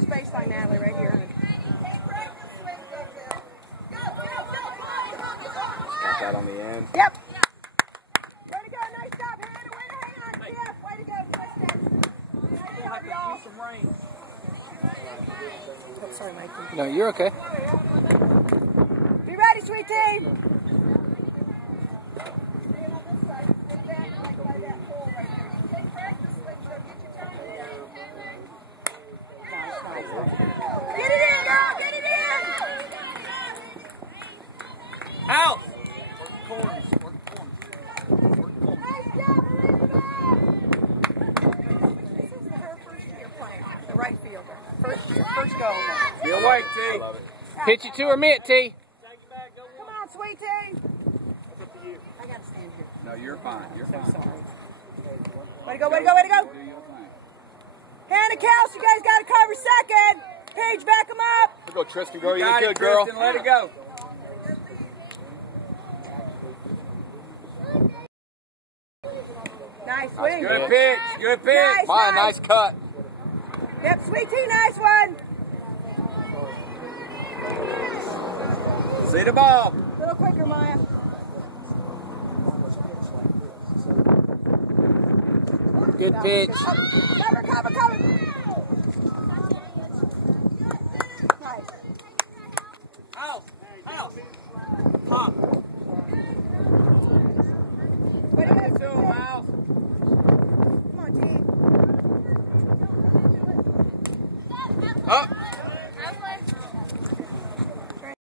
his baseline, Natalie, right here. Got that on the end. Yep. Way to go. Nice job, Hannah. Way to hang on, Jeff. Way to go, Tristen. Nice job, y'all. Oh, sorry, Mikey. No, you're okay. Be ready, sweet team. Get it in, girl. Get it in. Out. Nice job, Elizabeth. This is her first year playing. The right fielder. First go. Be awake, T. Pitch it to her mitt, T. Come on, sweet team. I gotta stand here. No, you're fine. You're fine. Sorry. Way to go, way to go, way to go. Hannah, Kels, you guys gotta cover second. Paige, back them up. Let's go, Tristen, girl. You Got look it, good, girl. Tristen, let it go. Nice swing. Good pitch. Good pitch. Nice, Fine, nice cut. Yep, sweet tea, nice one. See the ball. A little quicker, Maya. Good pitch. Oh, cover, cover, cover.